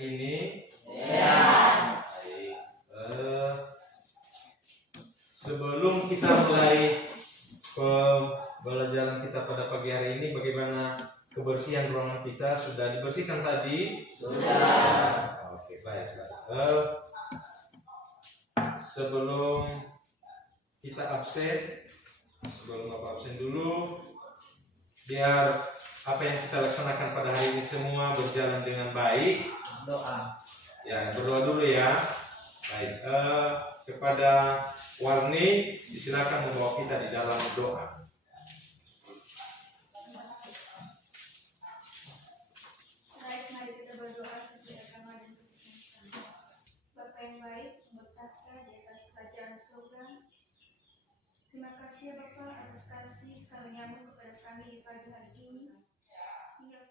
ini? Ya. Baik. Sebelum kita mulai pembelajaran kita pada pagi hari ini, bagaimana kebersihan ruangan kita? Sudah dibersihkan tadi? Sudah. Oke, baik. Sebelum kita absen, sebelum Bapak absen dulu, biar apa yang kita laksanakan pada hari ini semua berjalan dengan baik. Doa. Ya, berdoa dulu ya. Baik, kepada Warni, disilakan membawa kita di dalam doa. Baik, mari kita berdoa sesuai agama dan kepercayaan. Bapa yang baik, berkata di atas kerajaan surga. Terima kasih ya Bapa atas kasih karuniamu kepada kami di pagi hari ini.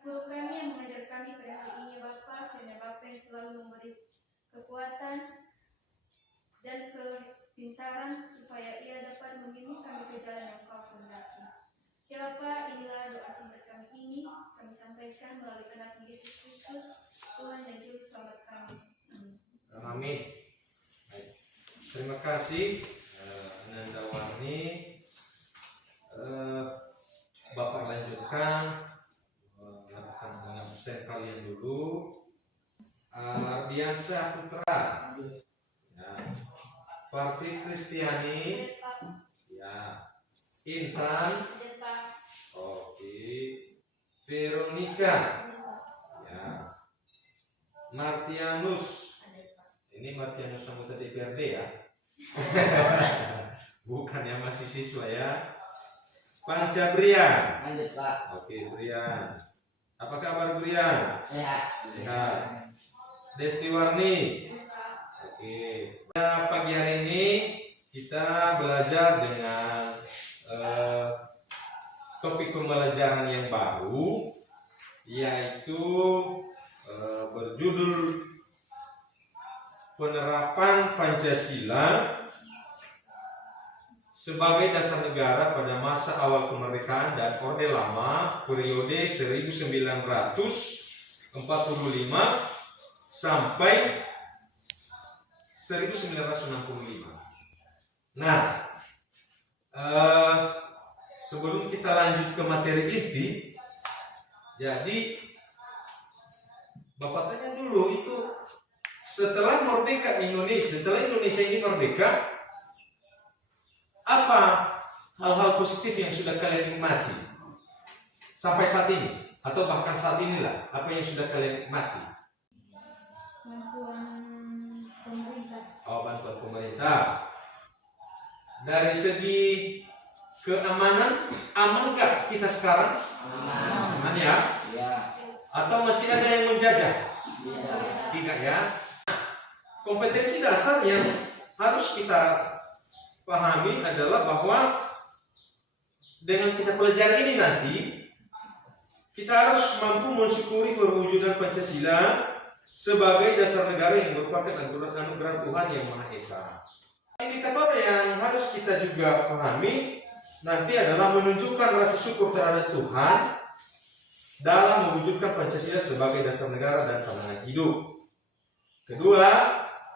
Guru kami yang mengajar kami pada hari ini Bapa, karena Bapa yang selalu memberi kekuatan dan kepintaran supaya ia dapat membimbing kami ke jalan yang Kau kehendaki. Ya Bapa, inilah doa singkat kami ini kami sampaikan melalui anak Yesus Kristus, Tuhan dan Juru Selamat kami. Amin. Baik. Terima kasih Ananda Warni. Bapak lanjutkan mengabsen kalian dulu. Ardiansyah Putra, ya. Parti Kristiani, ya. Intan, oke. Veronica, ya. Martianus, ini Martianus anggota DPRD ya. Bukan yang masih siswa ya. Panca Brian. Lanjut Pak. Oke, Brian. Apa kabar Brian? Sehat. Sehat. Desti Warni. Oke. Pada pagi hari ini kita belajar dengan topik pembelajaran yang baru, yaitu berjudul penerapan Pancasila sebagai dasar negara pada masa awal kemerdekaan dan Orde Lama periode 1945 sampai 1965. Nah, sebelum kita lanjut ke materi inti, jadi Bapak tanya dulu, itu setelah merdeka Indonesia, setelah Indonesia ini merdeka, apa hal-hal positif yang sudah kalian nikmati sampai saat ini, atau bahkan saat inilah, apa yang sudah kalian nikmati? Bantuan pemerintah. Oh, bantuan pemerintah. Dari segi keamanan, aman nggak kita sekarang? Aman ya? Ya. Atau masih ada yang menjajah? Ya. Tidak ya? Kompetensi dasar yang harus kita pahami adalah bahwa dengan kita pelajari ini nanti, kita harus mampu mensyukuri perwujudan Pancasila sebagai dasar negara yang merupakan anugerah Tuhan yang Maha Esa. Indikator yang harus kita juga pahami nanti adalah menunjukkan rasa syukur terhadap Tuhan dalam mewujudkan Pancasila sebagai dasar negara dan pandangan hidup. Kedua,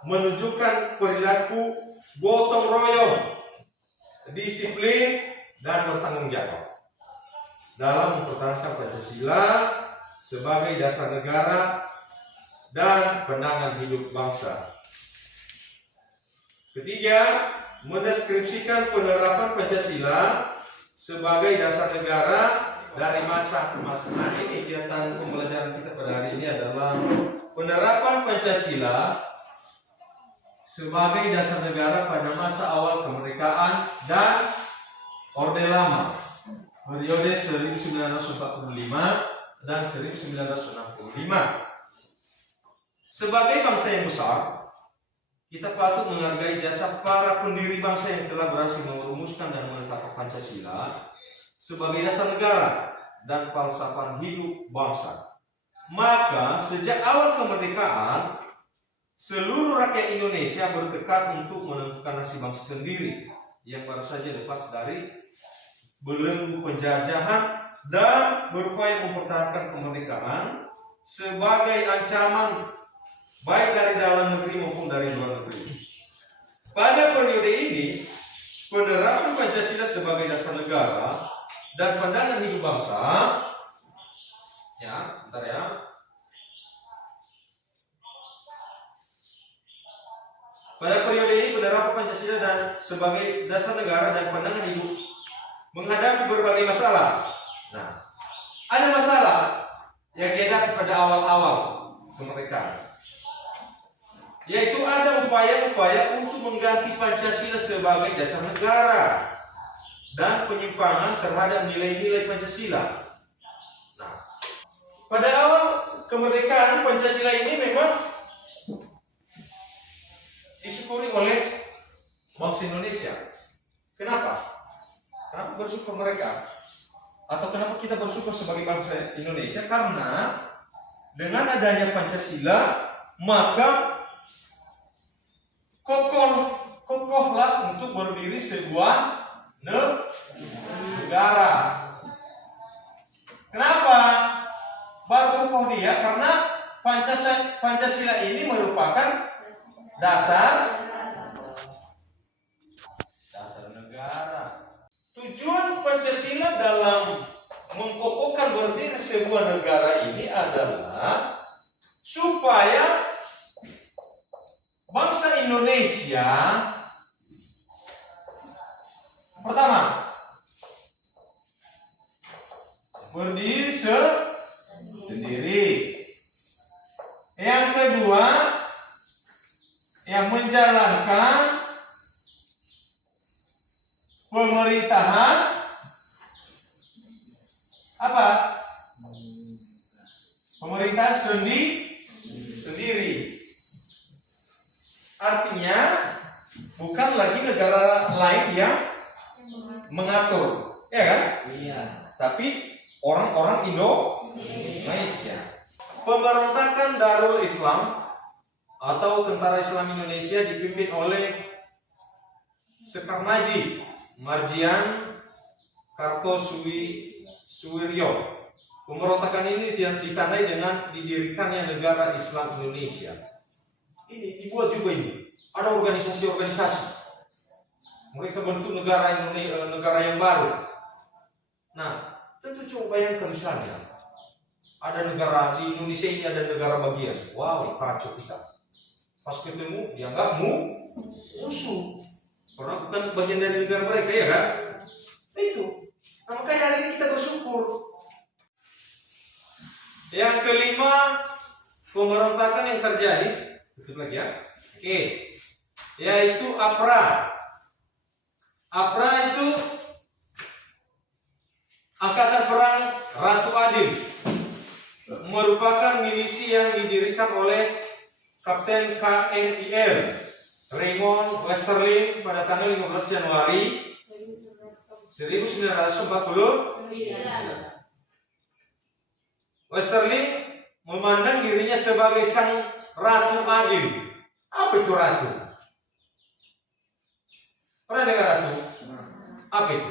menunjukkan perilaku gotong royong, disiplin, dan bertanggung jawab dalam mempertahankan Pancasila sebagai dasar negara dan pandangan hidup bangsa. Ketiga, mendeskripsikan penerapan Pancasila sebagai dasar negara dari masa ke masa. Nah, ini kegiatan pembelajaran kita pada hari ini adalah penerapan Pancasila sebagai dasar negara pada masa awal kemerdekaan dan Orde Lama periode 1945 dan 1965. Sebagai bangsa yang besar, kita patut menghargai jasa para pendiri bangsa yang telah berhasil merumuskan dan menetapkan Pancasila sebagai dasar negara dan falsafah hidup bangsa. Maka sejak awal kemerdekaan, seluruh rakyat Indonesia bertekad untuk menentukan nasib bangsa sendiri yang baru saja lepas dari belenggu penjajahan dan berupaya mempertahankan kemerdekaan sebagai ancaman baik dari dalam negeri maupun dari luar negeri. Pada periode ini, penerapan Pancasila sebagai dasar negara dan pandangan hidup bangsa, ya, bentar ya. Pada periode ini, penerapan Pancasila dan sebagai dasar negara dan pandangan hidup menghadapi berbagai masalah. Nah, ada masalah yang dihadapi pada awal-awal kemerdekaan, yaitu ada upaya-upaya untuk mengganti Pancasila sebagai dasar negara dan penyimpangan terhadap nilai-nilai Pancasila. Nah, pada awal kemerdekaan Pancasila ini memang disyukuri oleh bangsa Indonesia. Kenapa? Kenapa bersyukur mereka? Atau kenapa kita bersyukur sebagai bangsa Indonesia? Karena dengan adanya Pancasila, maka kokohlah untuk berdiri sebuah negara. Kenapa baru kokoh dia? Karena Pancasila ini merupakan dasar negara. Tujuan Pancasila dalam mengkokohkan berdiri sebuah negara ini adalah supaya bangsa Indonesia pertama berdiri sendiri. Yang kedua, yang menjalankan pemerintahan apa? Pemerintahan sendiri. Artinya bukan lagi negara lain yang mengatur, ya kan? Iya. Tapi orang-orang Indonesia. Pemberontakan Darul Islam atau Tentara Islam Indonesia dipimpin oleh Sekar Maji Marjian Kartosuwiryo. Pemberontakan ini ditandai dengan didirikannya negara Islam Indonesia. Ini dibuat juga ini. Ada organisasi-organisasi. Mereka bentuk negara yang baru. Nah, tentu coba bayangkan misalnya ada negara di Indonesia ini, ada negara bagian. Wow, kacau kita. Pas ketemu dianggap musuh. Karena bukan bagian dari negara mereka, ya kan? Itu. Nah, makanya hari ini kita bersyukur. Yang kelima, pemberontakan yang terjadi, tutup lagi ya. Oke. Yaitu APRA. APRA itu Angkatan Perang Ratu Adil, merupakan milisi yang didirikan oleh Kapten KNIL Raymond Westerling pada tanggal 15 Januari 1949. Westerling memandang dirinya sebagai sang Ratu Adil. Apa itu ratu? Pernah dengar ratu? Apa itu?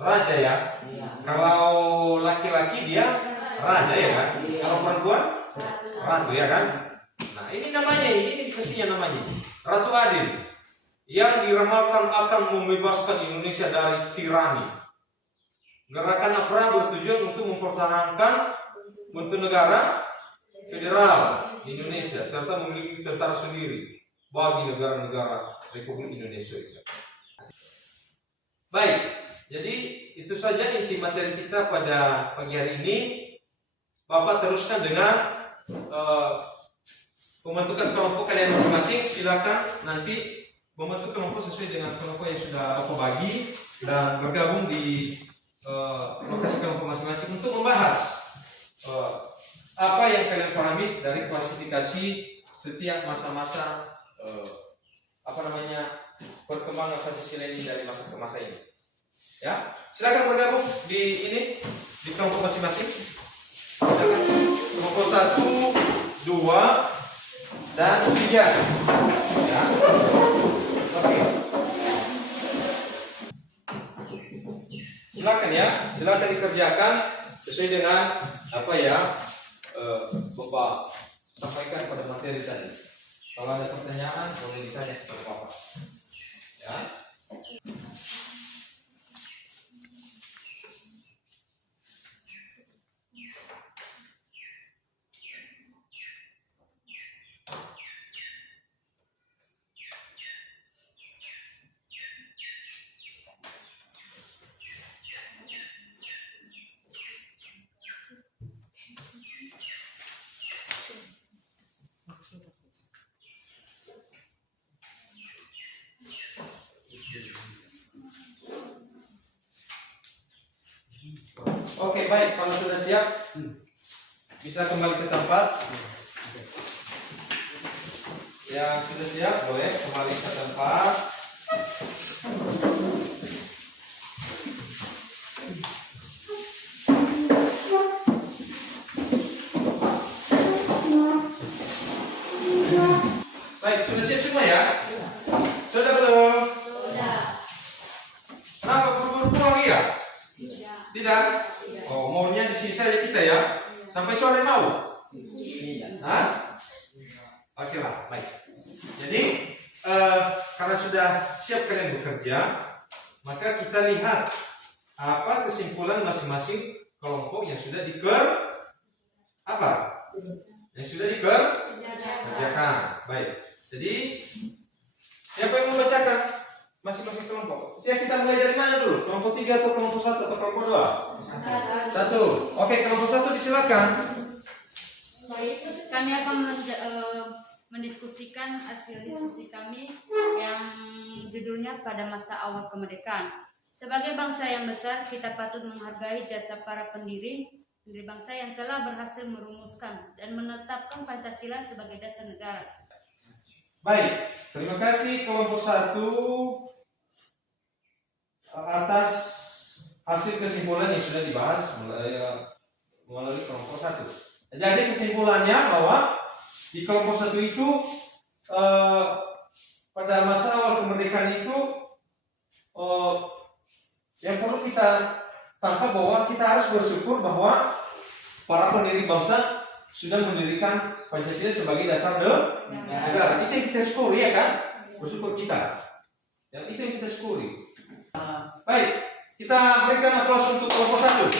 Raja ya. Kalau laki-laki dia raja ya kan? Kalau perempuan ratu ya kan? Nah, ini namanya, ini dikasihnya namanya Ratu Adil, yang diramalkan akan membebaskan Indonesia dari tirani. Gerakan APRA bertujuan untuk mempertahankan bentuk negara federal di Indonesia serta memiliki tentara sendiri bagi negara-negara Republik Indonesia. Baik, jadi itu saja inti materi kita pada pagi hari ini. Bapak teruskan dengan pembentukan kelompok kalian masing-masing. Silakan nanti membentuk kelompok sesuai dengan kelompok yang sudah Bapak bagi dan bergabung di lokasi kelompok masing-masing untuk membahas apa yang kalian pahami dari klasifikasi setiap masa-masa perkembangan Pancasila ini dari masa ke masa ini. Ya, silakan bergabung di kelompok masing-masing. Silakan. Kelompok 1, 2, dan 3. Ya. Oke. Silakan ya, silakan dikerjakan sesuai dengan apa ya Bapak sampaikan pada materi tadi. Kalau ada pertanyaan boleh ditanya kepada Bapak. Ya. Oke, baik. Kalau sudah siap, bisa kembali ke tempat. Yang sudah siap, boleh kembali ke tempat. Baik, sudah siap semua ya? Sudah belum? Sudah. Kenapa buru-buru pulang ya? Tidak. Tidak? Oh, maunya di sini saja kita ya? Sampai sore mau? Hah? Oke lah, baik. Jadi, karena sudah siap kalian bekerja, maka kita lihat apa kesimpulan masing-masing kelompok yang sudah Yang sudah dikerjakan. Baik. Jadi, siapa yang membacakan masing-masing kelompok? Kita mulai dari mana dulu? Kelompok 3 atau kelompok 1 atau kelompok 2? 1. Oke, kelompok 1 disilakan. Baik, kami akan mendiskusikan hasil diskusi kami yang judulnya pada masa awal kemerdekaan. Sebagai bangsa yang besar, kita patut menghargai jasa para pendiri bangsa yang telah berhasil merumuskan dan menetapkan Pancasila sebagai dasar negara. Baik, terima kasih kelompok 1 atas hasil kesimpulan yang sudah dibahas melalui kelompok 1. Jadi kesimpulannya bahwa di kelompok 1 itu pada masa awal kemerdekaan itu yang perlu kita tangkap bahwa kita harus bersyukur bahwa para pendiri bangsa sudah mendirikan Pancasila sebagai dasar negara. Itu yang kita syukuri ya kan? Bersyukur kita. Yang itu yang kita syukuri. Baik, kita berikan aplaus untuk kelompok 1.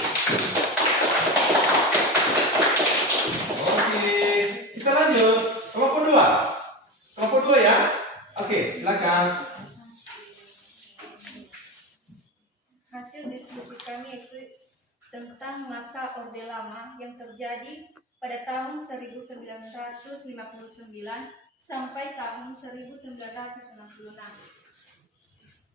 Oke, kita lanjut kelompok 2. Kelompok 2 ya. Oke, silakan. Hasil diskusi kami itu tentang masa Orde Lama yang terjadi pada tahun 1959 sampai tahun 1966.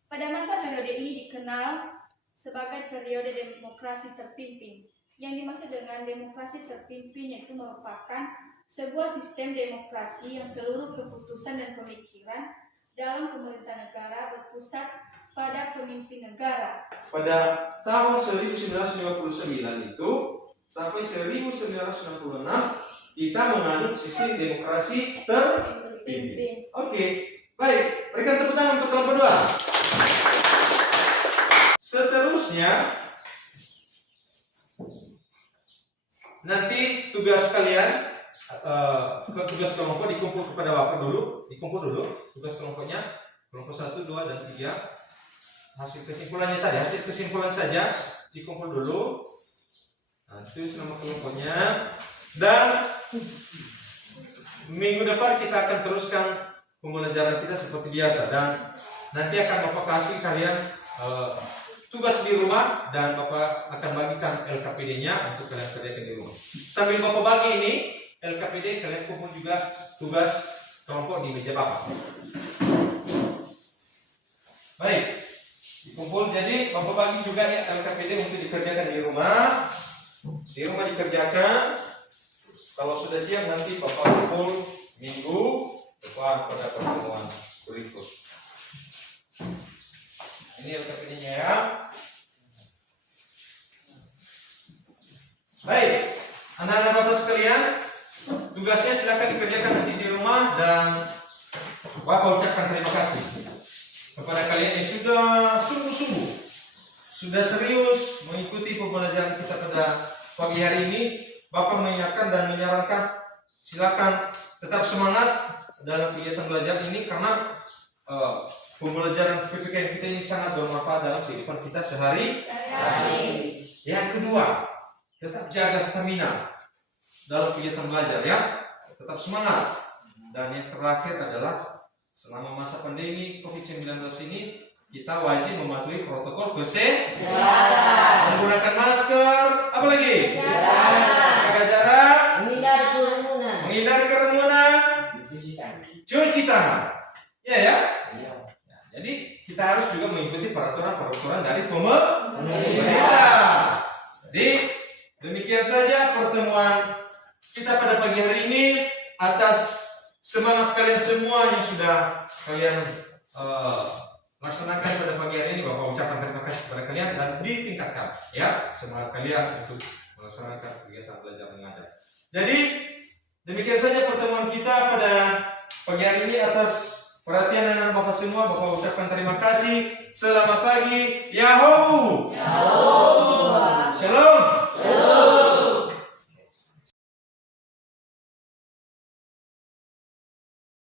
Pada masa periode ini dikenal sebagai periode demokrasi terpimpin. Yang dimaksud dengan demokrasi terpimpin yaitu merupakan sebuah sistem demokrasi yang seluruh keputusan dan pemikiran dalam pemerintah negara berpusat pada pemimpin negara. Pada tahun 1959 itu sampai 1966 kita menganut sistem demokrasi terpimpin. Oke, baik. Berikan tepuk tangan untuk kelompok 2. Seterusnya, nanti tugas kalian, tugas kelompok dikumpul kepada Bapak dulu, tugas kelompoknya, kelompok 1, 2, dan 3. Hasil kesimpulannya tadi, hasil kesimpulan saja dikumpul dulu. Nah, tulis nama kelompoknya. Dan minggu depan kita akan teruskan pembelajaran kita seperti biasa. Dan nanti akan Bapak kasih kalian tugas di rumah dan Bapak akan bagikan LKPD-nya untuk kalian kerjakan di rumah. Sambil Bapak bagi ini LKPD, kalian kumpul juga tugas kelompok di meja Bapak. Baik. Dikumpul, jadi Bapak bagi juga ya LKPD untuk dikerjakan di rumah. Di rumah dikerjakan. Kalau sudah siap nanti Bapak kumpul minggu depan pada pertemuan berikut. Ini LKPD-nya ya. Baik, anak-anak Bapak sekalian, tugasnya silakan dikerjakan nanti di rumah dan Bapak ucapkan terima kasih kepada kalian yang sudah sungguh-sungguh, sudah serius mengikuti pembelajaran kita pada pagi hari ini. Bapak mengingatkan dan menyarankan silakan tetap semangat dalam kegiatan belajar ini karena pembelajaran PPKN kita ini sangat bermanfaat dalam kehidupan kita sehari-hari. Yang kedua, tetap jaga stamina dalam kegiatan belajar ya. Tetap semangat. Dan yang terakhir adalah selama masa pandemi COVID-19 ini kita wajib mematuhi protokol kesehatan. Menggunakan masker, apa lagi? Jaga jarak, menghindari kerumunan, cuci tangan. Ya. Jadi kita harus juga mengikuti peraturan-peraturan dari pemerintah. Jadi demikian saja pertemuan kita pada pagi hari ini. Atas semangat kalian semua yang sudah kalian laksanakan pada pagi hari ini, Bapak ucapkan terima kasih kepada kalian dan ditingkatkan ya semangat kalian untuk melaksanakan kegiatan belajar mengajar. Jadi demikian saja pertemuan kita pada pagi hari ini. Atas perhatian anak Bapak semua, Bapak ucapkan terima kasih. Selamat pagi, Yahoo!